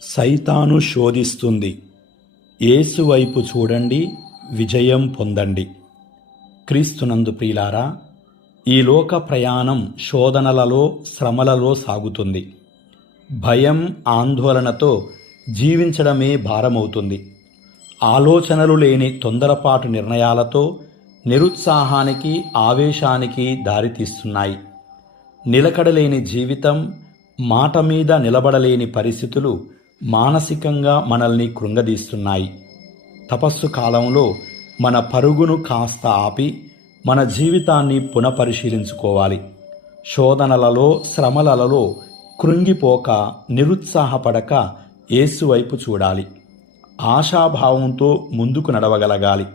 సైతాను శోధిస్తుంది. యేసు వైపు చూడండి, విజయం పొందండి. క్రీస్తునందు ప్రియులారా, ఈ లోక ప్రయాణం శోధనలలో, శ్రమలలో సాగుతుంది. భయం, ఆందోళనతో జీవించడమే భారమవుతుంది. ఆలోచనలు లేని తొందరపాటు నిర్ణయాలతో నిరుత్సాహానికి, ఆవేశానికి దారితీస్తున్నాయి. నిలకడలేని జీవితం, మాట మీద నిలబడలేని పరిస్థితులు మానసికంగా మనల్ని కృంగదీస్తున్నాయి. తపస్సు కాలంలో మన పరుగును కాస్త ఆపి మన జీవితాన్ని పునఃపరిశీలించుకోవాలి. శోధనలలో, శ్రమలలో కృంగిపోక, నిరుత్సాహపడక యేసు వైపు చూడాలి. ఆశాభావంతో ముందుకు నడవగలగాలి.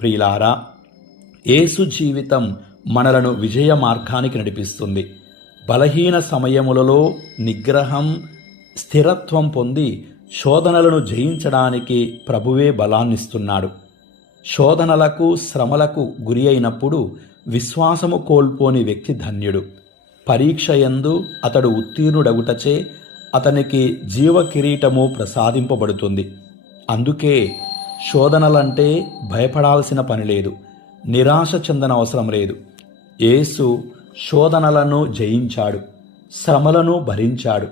ప్రియులారా, యేసు జీవితం మనలను విజయ మార్గానికి నడిపిస్తుంది. బలహీన సమయములలో నిగ్రహం, స్థిరత్వం పొంది శోధనలను జయించడానికి ప్రభువే బలాన్నిస్తున్నాడు. శోధనలకు, శ్రమలకు గురి అయినప్పుడు విశ్వాసము కోల్పోని వ్యక్తి ధన్యుడు. పరీక్ష యందు అతడు ఉత్తీర్ణుడగుటచే అతనికి జీవ కిరీటము ప్రసాదింపబడుతుంది. అందుకే శోధనలంటే భయపడాల్సిన పని లేదు, నిరాశ చెందనవసరం లేదు. యేసు శోధనలను జయించాడు, శ్రమలను భరించాడు,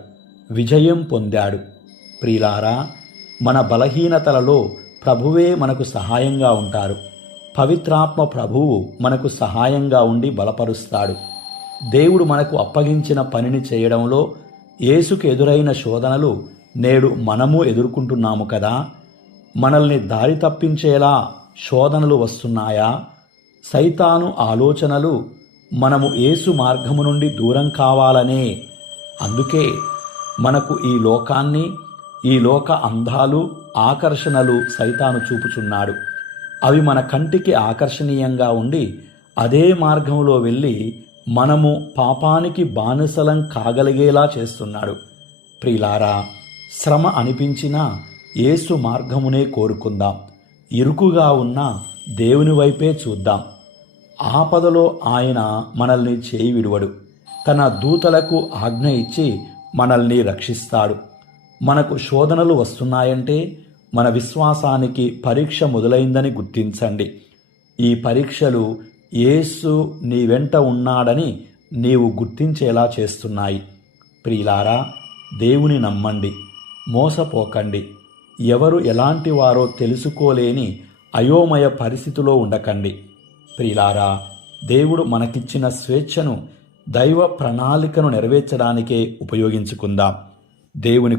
విజయం పొందాడు. ప్రియులారా, మన బలహీనతలలో ప్రభువే మనకు సహాయంగా ఉంటారు. పవిత్రాత్మ ప్రభువు మనకు సహాయంగా ఉండి బలపరుస్తాడు. దేవుడు మనకు అప్పగించిన పనిని చేయడంలో యేసుకు ఎదురైన శోధనలు నేడు మనము ఎదుర్కొంటున్నాము కదా. మనల్ని దారి తప్పించేలా శోధనలు వస్తున్నాయా? సైతాను ఆలోచనలు మనము యేసు మార్గము నుండి దూరం కావాలనే. అందుకే మనకు ఈ లోకాన్ని, ఈ లోక అందాలు, ఆకర్షణలు సైతాను చూపుచున్నాడు. అవి మన కంటికి ఆకర్షణీయంగా ఉండి అదే మార్గంలో వెళ్ళి మనము పాపానికి బానిసలం కాగలిగేలా చేస్తున్నాడు. ప్రియులారా, శ్రమ అనిపించినా యేసు మార్గమునే కోరుకుందాం. ఇరుకుగా ఉన్న దేవుని వైపే చూద్దాం. ఆపదలో ఆయన మనల్ని చేయి విడువడు. తన దూతలకు ఆజ్ఞ ఇచ్చి మనల్ని రక్షిస్తాడు. మనకు శోధనలు వస్తున్నాయంటే మన విశ్వాసానికి పరీక్ష మొదలైందని గుర్తించండి. ఈ పరీక్షలు యేసు నీ వెంట ఉన్నాడని నీవు గుర్తించేలా చేస్తున్నాయి. ప్రియులారా, దేవుని నమ్మండి, మోసపోకండి. ఎవరు ఎలాంటి వారో తెలుసుకోలేని అయోమయ పరిస్థితిలో ఉండకండి. ప్రియులారా, దేవుడు మనకిచ్చిన స్వేచ్ఛను దైవ ప్రణాళికను నెరవేర్చడానికే ఉపయోగించుకుందాం. దేవుని